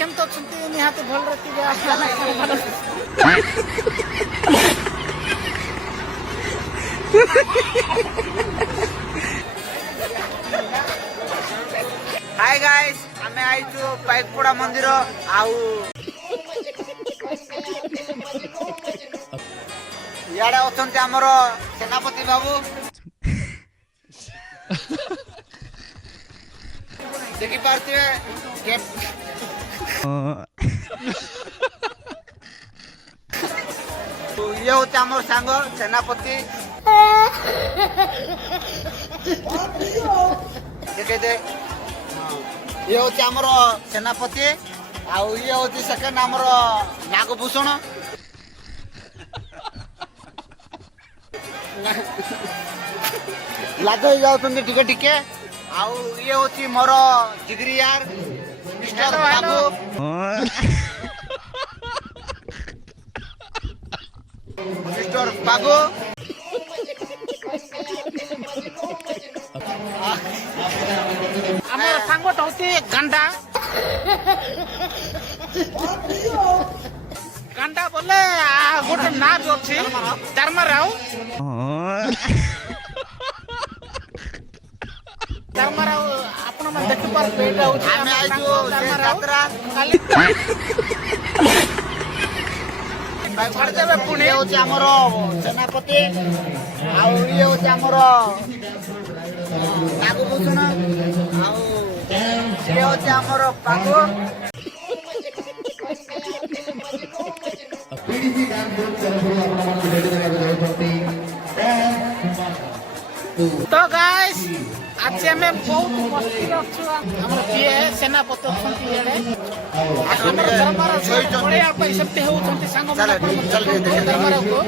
କେମିତି ଅଛନ୍ତି ନିହାତି ଭଲରେ ଥିବେ हाय गाइस हमें आइछु पाइकपड़ा मंदिर आउ याडे अछंती हमर सेनापति बाबू देखि पारथिबे के तो ये होते हमर सांग सेनापति देखे दे ये होते हमर सेनापति आउ ये होती सेकंड हमर नागभूषण लाग जाउछन्ती टिके टिके आउ ये होती मोर जिगरी यार मिस्टर बाबू मिस्टर बाबू ଆମର ସାଙ୍ଗଟା ହଉଛି ଗାଣ୍ଡା ଗାଣ୍ଡା ବୋଲେ ଗୋଟେ ନାଁ ବି ଅଛି ଧର୍ମରାଉ ଧର୍ମରାଉ ଆପଣମାନେ ଦେଖିପାରୁଥିବେ ଏଇଟା ହଉଛି ଆମେ ଆଇଛୁ ଧର୍ମରାଉ ଯାତ୍ରା କାଲି ଛାଡ଼ିଦେବେ ପୁଣି ये होची हमर सेनापति आउ ये होची हमर नागभूषण आउ ये होची हमर पागो तो गाइस आज ଆମେ ବହୁତ ମସ୍ତିରେ ଅଛୁ ଆମର କିଏ ସେନାପତି ଅଛନ୍ତି ଇଆଡ଼େ ଆମର ଧର୍ମରାଉ ବଢ଼େଇବା ପାଇଁ ସେମିତି ହେଉଛନ୍ତି ସାଙ୍ଗମାନେ ଧର୍ମରାଉକୁ